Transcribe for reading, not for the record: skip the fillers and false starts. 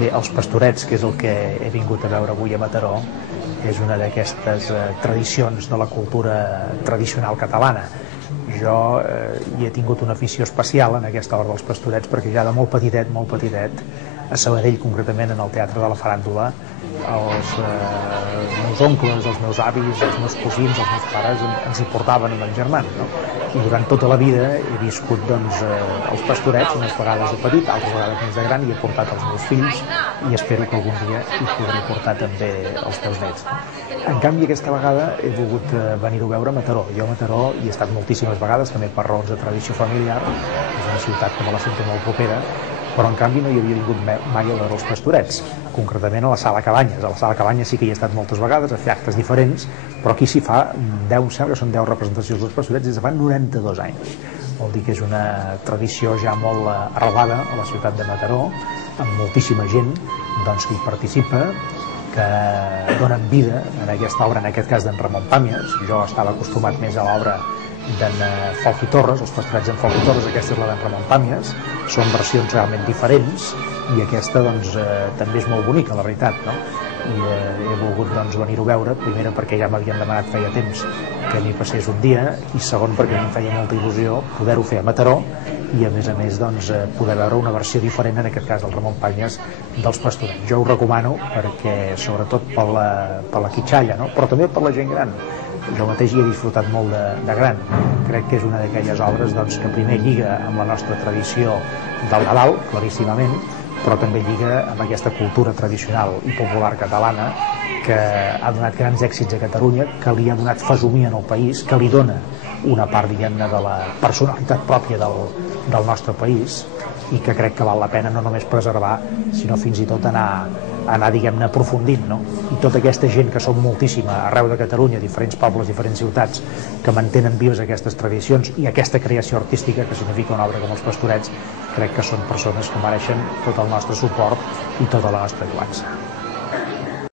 Bé, els Pastorets, que és el que he vingut a veure avui a Mataró, és una d'aquestes tradicions de la cultura tradicional catalana. Jo hi he tingut una afició especial en aquesta obra dels Pastorets perquè ja de molt petitet, a Sabadell concretament, en el Teatre de la Faràndula, els meus oncles, els meus avis, els meus cosins, els meus pares ens hi portaven amb els germans, no? I durant tota la vida he viscut els Pastorets, unes vegades de petit, altres vegades més de gran, i he portat els meus fills i espero que algun dia hi podré portar també els meus nets, no? En canvi, aquesta vegada he volgut venir-ho a veure a Mataró. Jo a Mataró hi he estat moltíssimes vegades, també per raons de tradició familiar, és una ciutat que me la sento molt propera, però en canvi no hi havia vingut mai a veure els Pastorets, concretament a la Sala Cabanyes. A la Sala Cabanyes sí que hi he estat moltes vegades, a fer actes diferents, però aquí s'hi fa 10, em sembla que són 10 representacions dels Pastorets des de fa 92 anys. Vol dir que és una tradició ja molt arrelada a la ciutat de Mataró, amb moltíssima gent que hi participa, que donen vida en aquesta obra, en aquest cas d'en Ramon Pàmies. Jo estava acostumat més a l'obra d'en Folch i Torres, els Pastorets d'en Folch i Torres, aquesta és la d'en Ramon Pàmies, són versions realment diferents i aquesta també és molt bonica, la veritat, no? I he volgut venir-ho a veure, primera perquè ja m'havien demanat feia temps que m'hi passés un dia, i segon perquè em feia molta il·lusió poder-ho fer a Mataró i a més poder veure una versió diferent, en aquest cas del Ramon Pàmies, dels Pastorets. Jo ho recomano perquè, sobretot per la quitxalla, no? Però també per la gent gran. Jo mateix hi he disfrutat molt de gran. Crec que és una d'aquelles obres que primer lliga amb la nostra tradició del Nadal, claríssimament, però també lliga amb aquesta cultura tradicional i popular catalana que ha donat grans èxits a Catalunya, que li ha donat fesomia en el país, que li dona una part, diguem-ne, de la personalitat pròpia del nostre país, i que crec que val la pena no només preservar, sinó fins i tot anar diguem-ne, aprofundint, no? I tota aquesta gent, que són moltíssima arreu de Catalunya, diferents pobles, diferents ciutats, que mantenen vives aquestes tradicions i aquesta creació artística que significa una obra com els Pastorets, crec que són persones que mereixen tot el nostre suport i tota la nostra lloança.